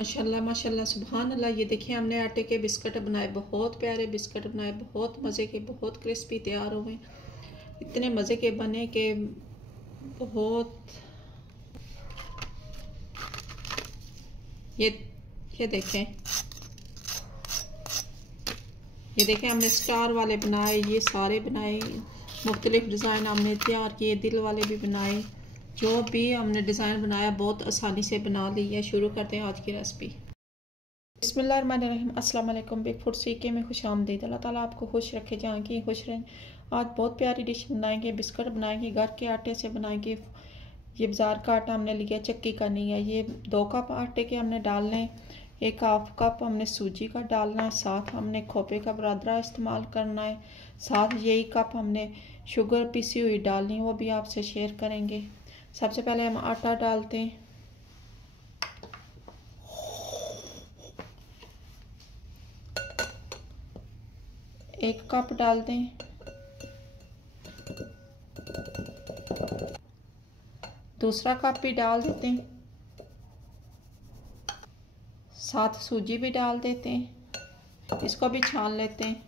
माशाल्लाह माशाल्लाह सुभान अल्लाह। ये देखिए हमने आटे के बिस्किट बनाए, बहुत प्यारे बिस्किट बनाए, बहुत मज़े के, बहुत क्रिस्पी तैयार हुए। इतने मज़े के बने कि बहुत। ये देखें, ये देखें हमने स्टार वाले बनाए, ये सारे बनाए, मुख्तलिफ डिज़ाइन हमने तैयार किए, दिल वाले भी बनाए। जो भी हमने डिज़ाइन बनाया बहुत आसानी से बना ली है। शुरू करते हैं आज की रेसिपी। बिस्मिल्लाहिर्रहमानिर्रहीम। अस्सलाम वालेकुम। बिग फूड सीखे में खुश आमदीद। अल्लाह ताला आपको खुश रखे, जहाँ की खुश रहें। आज बहुत प्यारी डिश बनाएंगे, बिस्किट बनाएंगे, घर के आटे से बनाएंगे। ये बाज़ार का आटा हमने लिया, चक्की का नहीं है। ये 2 कप आटे के हमने डालने हैं, 1 हाफ कप हमने सूजी का डालना है, साथ हमने खोपे का बरादरा इस्तेमाल करना है, साथ यही कप हमने शुगर पिसी हुई डालनी है, वो भी आपसे शेयर करेंगे। सबसे पहले हम आटा डालते हैं। एक कप डाल दें, दूसरा कप भी डाल देते हैं, साथ सूजी भी डाल देते हैं, इसको भी छान लेते हैं।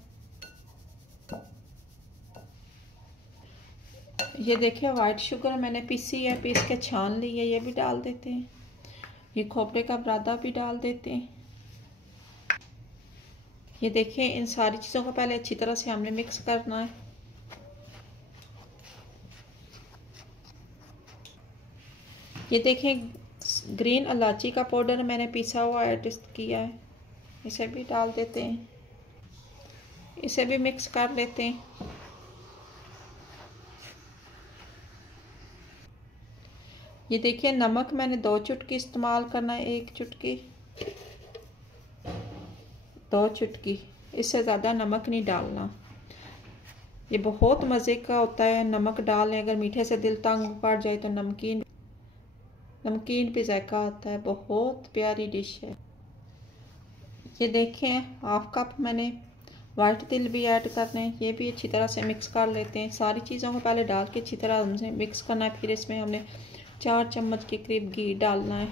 ये देखिए वाइट शुगर मैंने पीसी है, पीस के छान ली है, ये भी डाल देते हैं। ये खोपरे का बरादा भी डाल देते हैं। ये देखिए इन सारी चीज़ों को पहले अच्छी तरह से हमने मिक्स करना है। ये देखें ग्रीन इलायची का पाउडर मैंने पीसा हुआ ऐड किया है, इसे भी डाल देते हैं, इसे भी मिक्स कर लेते हैं। ये देखिए नमक मैंने 2 चुटकी इस्तेमाल करना है, 1 चुटकी, 2 चुटकी, इससे ज़्यादा नमक नहीं डालना। ये बहुत मज़े का होता है, नमक डालें अगर मीठे से दिल तंग पड़ जाए तो नमकीन भी जायका आता है। बहुत प्यारी डिश है। ये देखें हाफ कप मैंने वाइट तिल भी ऐड करने हैं, ये भी अच्छी तरह से मिक्स कर लेते हैं। सारी चीज़ों को पहले डाल के अच्छी तरह हमसे मिक्स करना है। फिर इसमें हमने 4 चम्मच के करीब घी डालना है।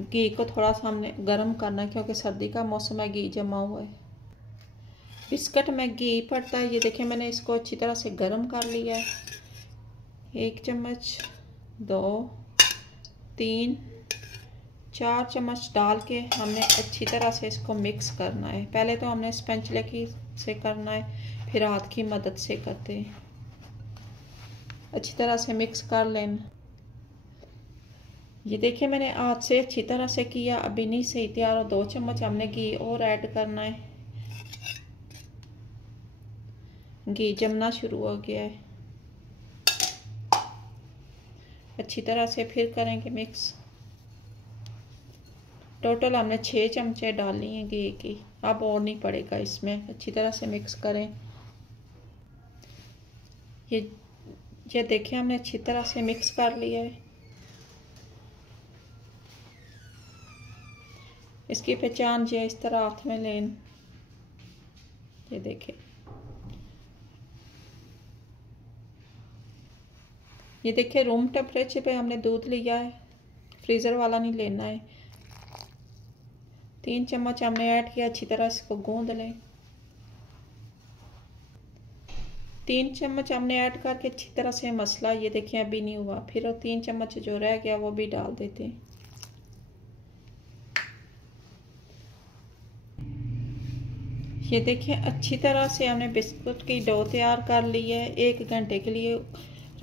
घी को थोड़ा सा हमने गर्म करना है, क्योंकि सर्दी का मौसम है, घी जमा हुआ है। बिस्किट में घी पड़ता है। ये देखिए मैंने इसको अच्छी तरह से गर्म कर लिया है। 1 चम्मच, 2, 3, 4 चम्मच डाल के हमने अच्छी तरह से इसको मिक्स करना है। पहले तो हमने स्पैचुला से करना है, फिर हाथ की मदद से करते हैं। अच्छी तरह से मिक्स कर लेना। ये देखिए मैंने हाथ से अच्छी तरह से किया, अभी नहीं सही तैयार हो। 2 चम्मच हमने घी और ऐड करना है। घी जमना शुरू हो गया है, अच्छी तरह से फिर करेंगे मिक्स। टोटल हमने 6 चमचे डालनी है घी की, अब और नहीं पड़ेगा इसमें। अच्छी तरह से मिक्स करें। ये देखिए हमने अच्छी तरह से मिक्स कर लिया है। इसकी पहचान जो इस तरह हाथ में लें। ये देखिए, ये देखिए रूम टेम्परेचर पे हमने दूध लिया है, फ्रीज़र वाला नहीं लेना है। 3 चम्मच हमने ऐड किया, अच्छी तरह इसको गूंद लें। 3 चम्मच हमने ऐड करके अच्छी तरह से मसला, ये देखिए अभी नहीं हुआ। फिर वो 3 चम्मच जो रह गया वो भी डाल देते हैं। ये देखिए अच्छी तरह से हमने बिस्कुट की डो तैयार कर ली है। 1 घंटे के लिए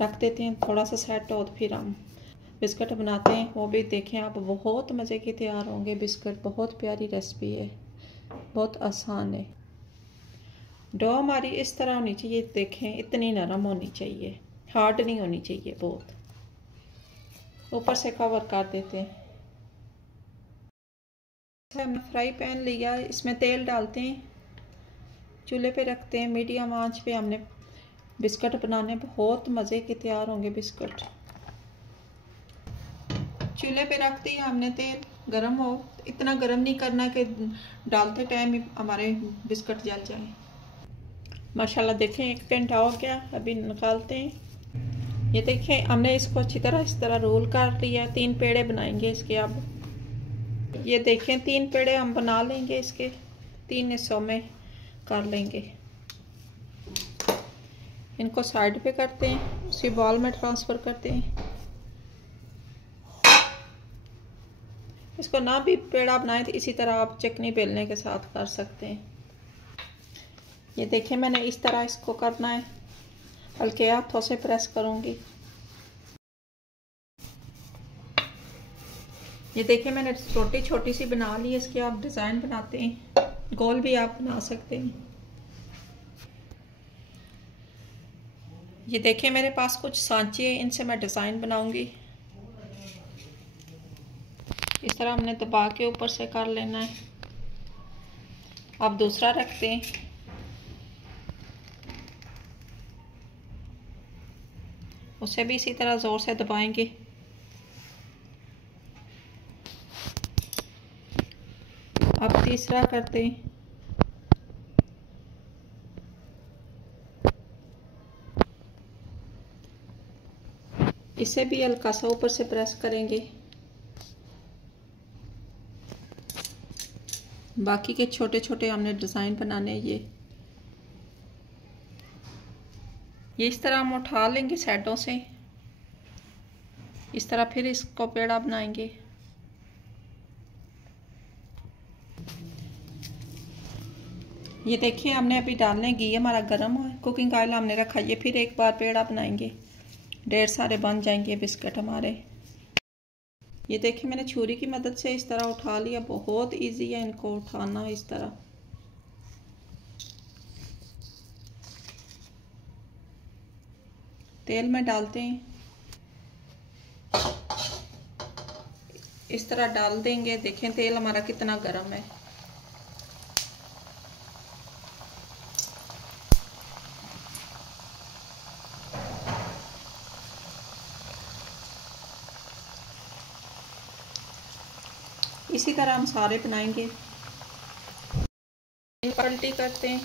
रख देते हैं, थोड़ा सा सेट हो तो फिर हम बिस्किट बनाते हैं। वो भी देखें आप, बहुत मज़े के तैयार होंगे बिस्किट। बहुत प्यारी रेसिपी है, बहुत आसान है। डो हमारी इस तरह होनी चाहिए, देखें इतनी नरम होनी चाहिए, हार्ड नहीं होनी चाहिए बहुत। ऊपर से कवर कर देते हैं। हमने फ्राई पैन लिया, इसमें तेल डालते हैं, चूल्हे पे रखते हैं, मीडियम आंच पे हमने बिस्किट बनाने। बहुत मज़े के तैयार होंगे बिस्किट। चूल्हे पे रख दिया हमने, तेल गरम हो, इतना गरम नहीं करना कि डालते टाइम ही हमारे बिस्किट जल जाए। माशाल्लाह देखें 1 घंटा हो गया, अभी निकालते हैं। ये देखें हमने इसको अच्छी तरह इस तरह रोल कर लिया। 3 पेड़े बनाएंगे इसके अब। ये देखें 3 पेड़े हम बना लेंगे, इसके 3 हिस्सों में कर लेंगे। इनको साइड पे करते हैं, उसी बॉल में ट्रांसफ़र करते हैं। इसको ना भी पेड़ा बनाए तो इसी तरह आप चटनी बेलने के साथ कर सकते हैं। ये देखें मैंने इस तरह इसको करना है, हल्के हाथों से प्रेस करूंगी। ये देखें मैंने रोटी छोटी सी बना ली है, इसकी आप डिज़ाइन बनाते हैं, गोल भी आप बना सकते हैं। ये देखें मेरे पास कुछ सांचे हैं, इनसे मैं डिज़ाइन बनाऊंगी। इस तरह हमने दबा के ऊपर से कर लेना है। आप दूसरा रखते हैं, उसे भी इसी तरह ज़ोर से दबाएंगे। अब तीसरा करते हैं, इसे भी हल्का सा ऊपर से प्रेस करेंगे। बाकी के छोटे छोटे हमने डिज़ाइन बनाने हैं। ये इस तरह हम उठा लेंगे साइडों से, इस तरह फिर इसको पेड़ा बनाएंगे। ये देखिए हमने अभी डालने घी हमारा गर्म है, कुकिंग ऑयल हमने रखा। ये फिर एक बार पेड़ा बनाएंगे, ढेर सारे बन जाएंगे बिस्किट हमारे। ये देखिए मैंने छुरी की मदद से इस तरह उठा लिया। बहुत इजी है इनको उठाना। इस तरह तेल में डालते हैं, इस तरह डाल देंगे। देखें तेल हमारा कितना गर्म है। इसी तरह हम सारे बनाएंगे। पलटी करते हैं।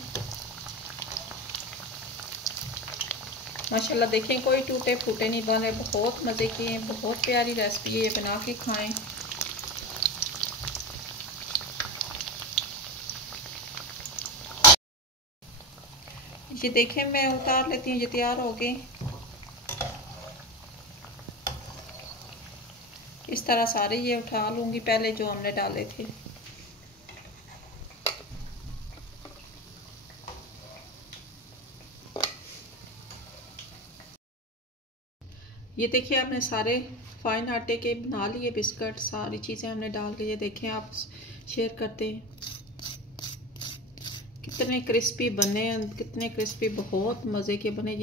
माशाल्लाह देखें कोई टूटे फूटे नहीं बने, बहुत मज़े की है, बहुत प्यारी रेसिपी है, ये बना के खाएं। ये देखें मैं उतार लेती हूँ, ये तैयार हो गए। इस तरह सारे ये उठा लूँगी पहले जो हमने डाले थे। ये देखिए आपने सारे फाइन आटे के बना लिए बिस्किट, सारी चीज़ें हमने डाल के। ये देखें आप शेयर करते हैं, कितने क्रिस्पी बने, कितने क्रिस्पी, बहुत मज़े के बने।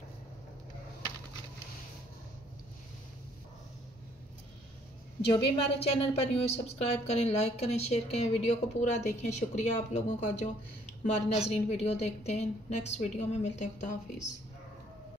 जो भी हमारे चैनल पर न्यू है सब्सक्राइब करें, लाइक करें, शेयर करें, वीडियो को पूरा देखें। शुक्रिया आप लोगों का जो हमारी नाज़रीन वीडियो देखते हैं। नेक्स्ट वीडियो में मिलते हैं। खुदा हाफिज़।